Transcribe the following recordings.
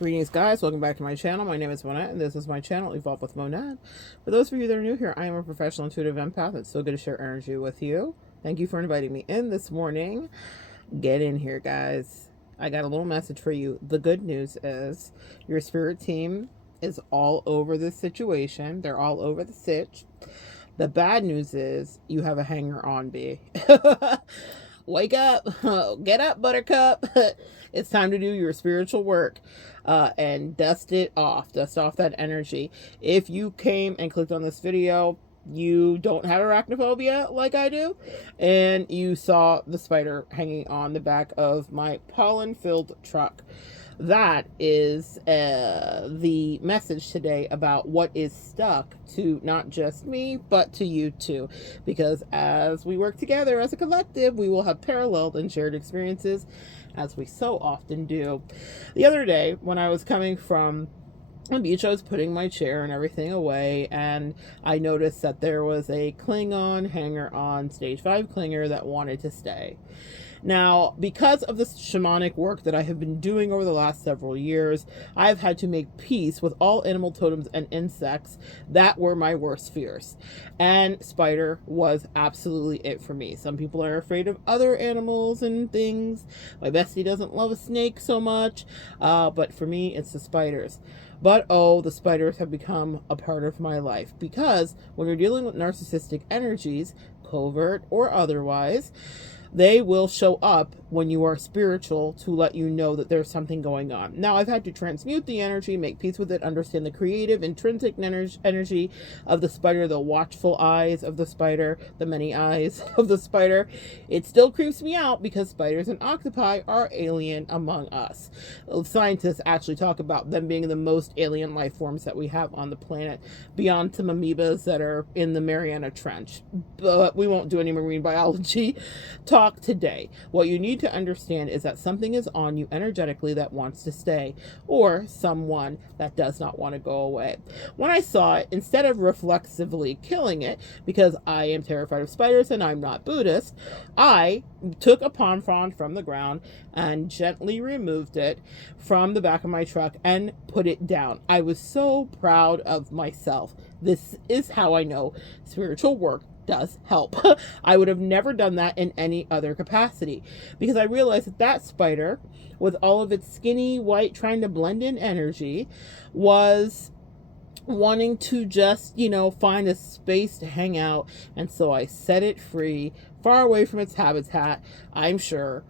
Greetings, guys. Welcome back to my channel. My name is Monette, and this is my channel, Evolve with Monette. For those of you that are new here, I am a professional intuitive empath. It's so good to share energy with you. Thank you for inviting me in this morning. Get in here, guys. I got a little message for you. The good news is your spirit team is all over this situation. They're all over the sitch. The bad news is you have a hanger on, B. Wake up. Get up, buttercup. It's time to do your spiritual work and dust it off. Dust off that energy. If you came and clicked on this video, you don't have arachnophobia like I do, and you saw the spider hanging on the back of my pollen-filled truck. That is the message today about what is stuck to not just me, but to you too. Because as we work together as a collective, we will have paralleled and shared experiences, as we so often do. The other day, when I was coming from the beach, I was putting my chair and everything away, and I noticed that there was a Klingon hanger-on stage 5 clinger that wanted to stay. Now, because of the shamanic work that I have been doing over the last several years, I've had to make peace with all animal totems and insects that were my worst fears. And spider was absolutely it for me. Some people are afraid of other animals and things. My bestie doesn't love a snake so much, but for me, it's the spiders. But oh, the spiders have become a part of my life, because when you're dealing with narcissistic energies, covert or otherwise, they will show up when you are spiritual to let you know that there's something going on. Now, I've had to transmute the energy, make peace with it, understand the creative, intrinsic energy of the spider, the watchful eyes of the spider, the many eyes of the spider. It still creeps me out because spiders and octopi are alien among us. Scientists actually talk about them being the most alien life forms that we have on the planet, beyond some amoebas that are in the Mariana Trench. But we won't do any marine biology talk today. What you need to understand is that something is on you energetically that wants to stay, or someone that does not want to go away. When I saw it, instead of reflexively killing it, because I am terrified of spiders and I'm not Buddhist, I took a palm frond from the ground and gently removed it from the back of my truck and put it down. I was so proud of myself. This is how I know spiritual work does help. I would have never done that in any other capacity, because I realized that that spider, with all of its skinny white trying to blend in energy, was wanting to just, find a space to hang out. And so I set it free, far away from its habitat, I'm sure.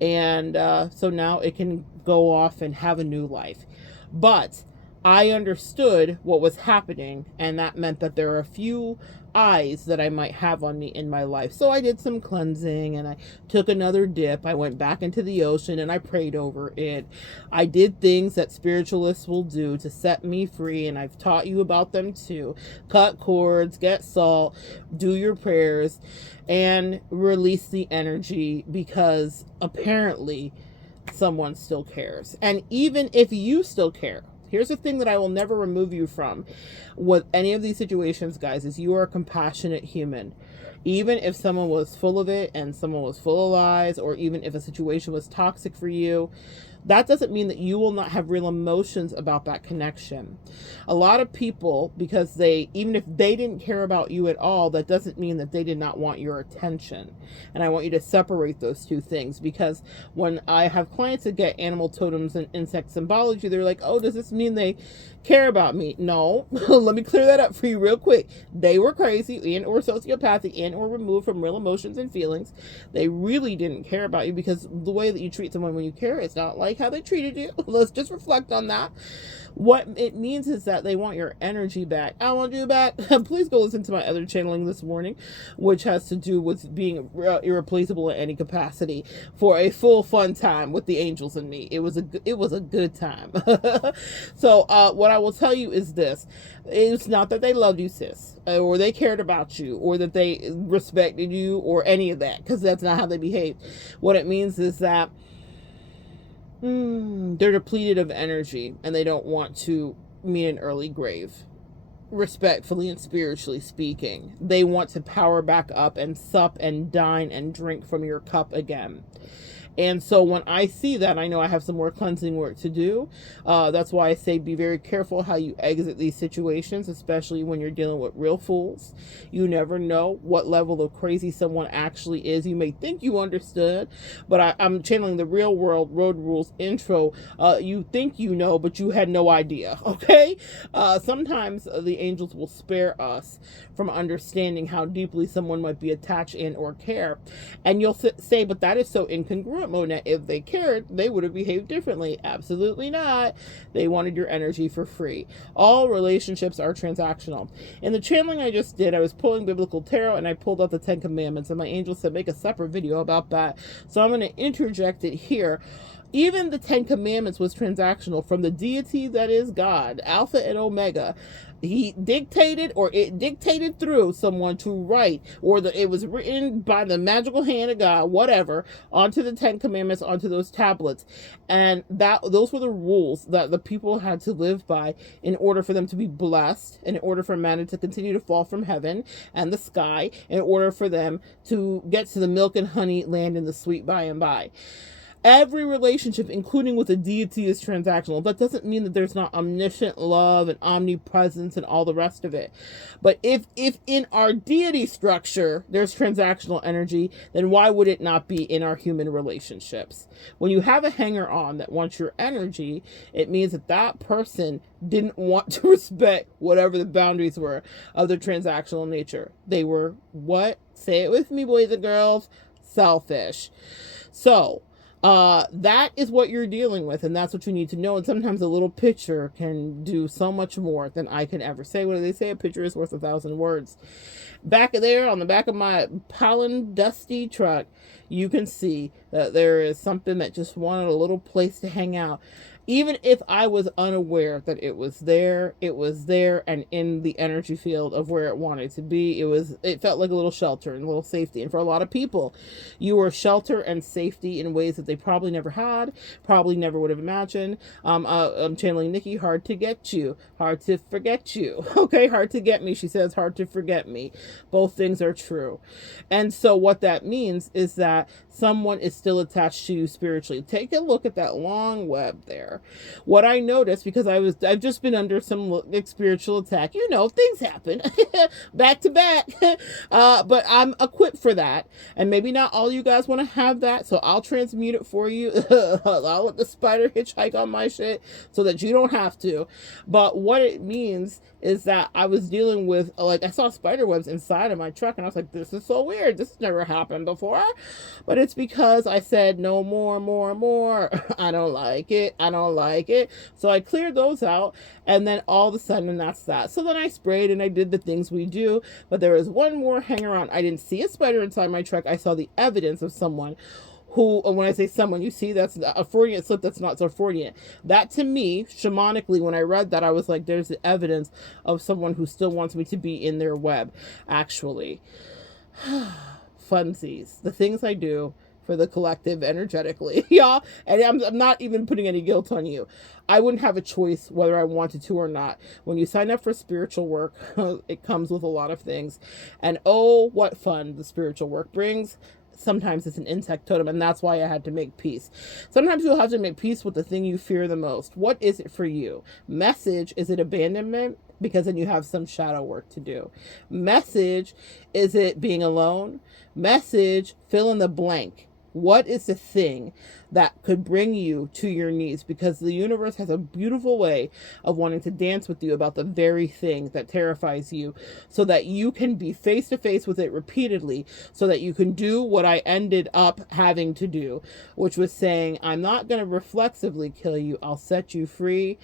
And so now it can go off and have a new life. But I understood what was happening, and that meant that there are a few eyes that I might have on me in my life. So I did some cleansing, and I took another dip. I went back into the ocean and I prayed over it. I did things that spiritualists will do to set me free, and I've taught you about them too. Cut cords, get salt, do your prayers, and release the energy, because apparently someone still cares. And even if you still care, here's the thing that I will never remove you from with any of these situations, guys, is you are a compassionate human. Even if someone was full of it and someone was full of lies, or even if a situation was toxic for you, that doesn't mean that you will not have real emotions about that connection. A lot of people, because even if they didn't care about you at all, that doesn't mean that they did not want your attention. And I want you to separate those two things, because when I have clients that get animal totems and insect symbology, they're like, oh, does this mean they care about me? No. Let me clear that up for you real quick. They were crazy and or sociopathic and or removed from real emotions and feelings. They really didn't care about you, because the way that you treat someone when you care is not like how they treated you. Let's just reflect on that. What it means is that they want your energy back. I want you back. Please go listen to my other channeling this morning, which has to do with being irreplaceable in any capacity, for a full fun time with the angels and me. It was a good time. So what I will tell you is this: it's not that they loved you, sis, or they cared about you, or that they respected you, or any of that, because that's not how they behaved. What it means is that they're depleted of energy, and they don't want to meet an early grave, respectfully and spiritually speaking. They want to power back up and sup and dine and drink from your cup again. And so when I see that, I know I have some more cleansing work to do. That's why I say be very careful how you exit these situations, especially when you're dealing with real fools. You never know what level of crazy someone actually is. You may think you understood, but I'm channeling the Real World Road Rules intro. You think you know, but you had no idea, okay? Sometimes the angels will spare us from understanding how deeply someone might be attached in or care. And you'll say, but that is so incongruent, Mona. If they cared, they would have behaved differently. Absolutely not. They wanted your energy for free. All relationships are transactional. In the channeling I just did, I was pulling biblical tarot and I pulled out the 10 Commandments, and my angel said make a separate video about that. So I'm going to interject it here. Even the 10 Commandments was transactional from the deity that is God, Alpha and Omega. He dictated, or it dictated through someone to write, or it was written by the magical hand of God, whatever, onto the 10 Commandments, onto those tablets. And those were the rules that the people had to live by in order for them to be blessed, in order for manna to continue to fall from heaven and the sky, in order for them to get to the milk and honey land in the sweet by and by. Every relationship, including with a deity, is transactional. That doesn't mean that there's not omniscient love and omnipresence and all the rest of it. But if in our deity structure there's transactional energy, then why would it not be in our human relationships? When you have a hanger-on that wants your energy, it means that that person didn't want to respect whatever the boundaries were of their transactional nature. They were what? Say it with me, boys and girls. Selfish. So that is what you're dealing with, and that's what you need to know. And sometimes a little picture can do so much more than I can ever say. What do they say? A picture is worth 1,000 words. Back there on the back of my piling dusty truck, you can see that there is something that just wanted a little place to hang out. Even if I was unaware that it was there and in the energy field of where it wanted to be. It felt like a little shelter and a little safety. And for a lot of people, you were shelter and safety in ways that they probably never had, probably never would have imagined. I'm channeling Nikki, hard to get you, hard to forget you. Okay, hard to get me. She says hard to forget me. Both things are true. And so what that means is that someone is still attached to you spiritually. Take a look at that long web there. What I noticed, because I've just been under some spiritual attack. You know, things happen back to back. But I'm equipped for that. And maybe not all you guys want to have that. So I'll transmute it for you. I'll let the spider hitchhike on my shit so that you don't have to. But what it means is that I was dealing with, like, I saw spider webs inside of my truck and I was like, this is so weird. This has never happened before. But it's because I said no more. I don't like it. So I cleared those out, and then all of a sudden, that's that. So then I sprayed and I did the things we do, but there was one more hanger on. I didn't see a spider inside my truck. I saw the evidence of someone who, and when I say someone, you see, that's a Freudian slip. That's not so Freudian. That, to me, shamanically, when I read that, I was like, there's the evidence of someone who still wants me to be in their web, actually. Funsies, the things I do for the collective energetically, y'all. And I'm not even putting any guilt on you. I wouldn't have a choice whether I wanted to or not. When you sign up for spiritual work, it comes with a lot of things. And oh, what fun the spiritual work brings. Sometimes it's an insect totem, and that's why I had to make peace. Sometimes you'll have to make peace with the thing you fear the most. What is it for you? Message, is it abandonment? Because then you have some shadow work to do. Message, is it being alone? Message, fill in the blank. What is the thing that could bring you to your knees? Because the universe has a beautiful way of wanting to dance with you about the very thing that terrifies you, so that you can be face to face with it repeatedly, so that you can do what I ended up having to do, which was saying, I'm not going to reflexively kill you. I'll set you free.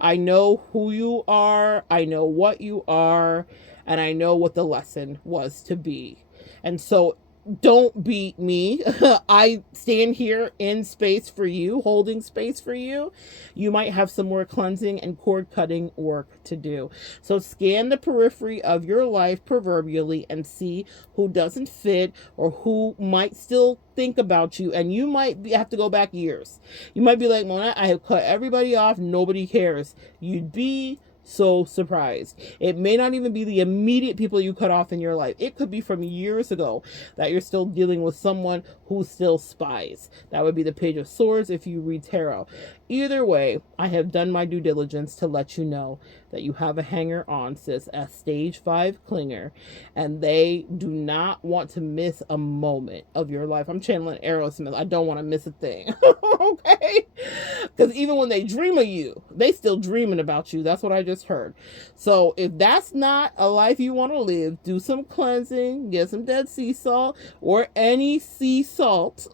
I know who you are. I know what you are. And I know what the lesson was to be. And so don't beat me. I stand here in space for you, holding space for you. You might have some more cleansing and cord cutting work to do. So scan the periphery of your life proverbially and see who doesn't fit or who might still think about you. And you might have to go back years. You might be like, Mona, I have cut everybody off. Nobody cares. You'd be so surprised. It may not even be the immediate people you cut off in your life. It could be from years ago that you're still dealing with someone who still spies. That would be the Page of Swords if you read tarot. Either way, I have done my due diligence to let you know that you have a hanger on, sis, a stage 5 clinger, and they do not want to miss a moment of your life. I'm channeling Aerosmith. I don't want to miss a thing. Okay? Because even when they dream of you, they still dreaming about you. That's what I just heard. So if that's not a life you want to live, do some cleansing, get some Dead Sea salt or any sea salt,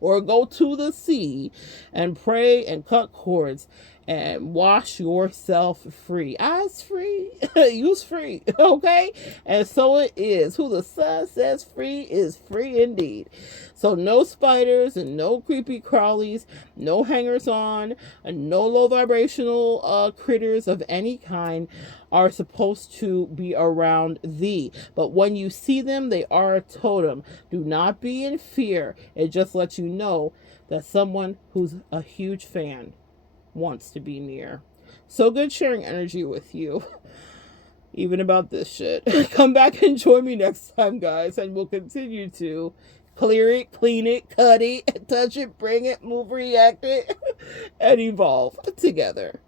or go to the sea and pray and cut cords and wash yourself free. I's free, you's free, okay? And so it is. Who the sun sets free is free indeed. So no spiders and no creepy crawlies, no hangers on, and no low vibrational critters of any kind are supposed to be around thee. But when you see them, they are a totem. Do not be in fear. It just lets you know that someone who's a huge fan wants to be near. So good sharing energy with you, even about this shit. Come back and join me next time, guys, and we'll continue to clear it, clean it, cut it, touch it, bring it, move, react it, and evolve together.